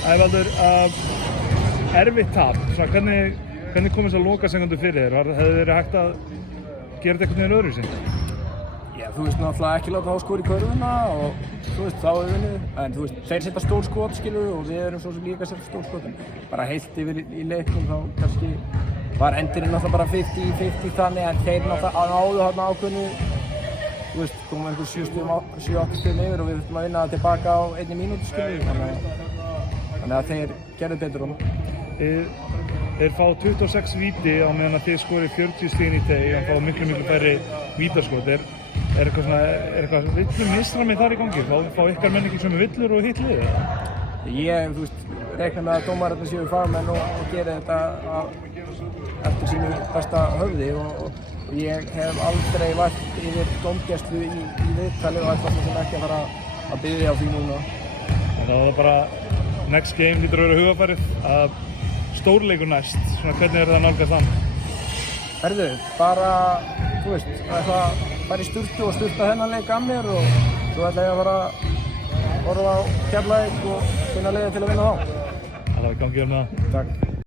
Ævaldur, erfitt tap, svona hvernig komist að lokasekundu fyrir þér? Hefði verið hægt að gera þetta einhvern veginn öðruvísi? Já, þú veist náttúrulega ekki láta þá skora í körfuna og þú veist, þá er unnið. En þú veist, þeir setja stór skot, skilur, og við erum svo sem líka að setja stór skot. Bara heilt yfir í leiknum þá kannski var endurinn náttúrulega bara 50-50 þannig, en þeir náttúrulega náðu þarna ákveðnu, þú veist, komum einhver 7-8 stigum yfir og við þurftum að vinna það tilbaka á 1 mínútu, skilur. Þannig að þeir gerðu betur á það. Þeir fá 26 víti á meðan að þeir skori 40 stigin í teg og fá miklu færri vítaskot. Er eitthvað villur misræmi þar í gangi? Fá ykkar menn ekki sömu villur og hitt liðið? Ég, þú veist, reikna með að dómararnir séu fagmenn og gera þetta eftir sínu besta höfði og ég hef aldrei vært yfir dómgæslu í viðtali og ætla sem ekki að fara að biðja á því núna. Það var bara next game hlýtur að vera hugafærið að stórleikur næst, svona hvernig það nálgast hann? Herðu, bara, þú veist, það fara í sturtu og sturta þennan leik að mér og svo ætla ég að fara að horfa á Keflavík og finna leiði til að vinna þá. Það var gangið með það. Takk.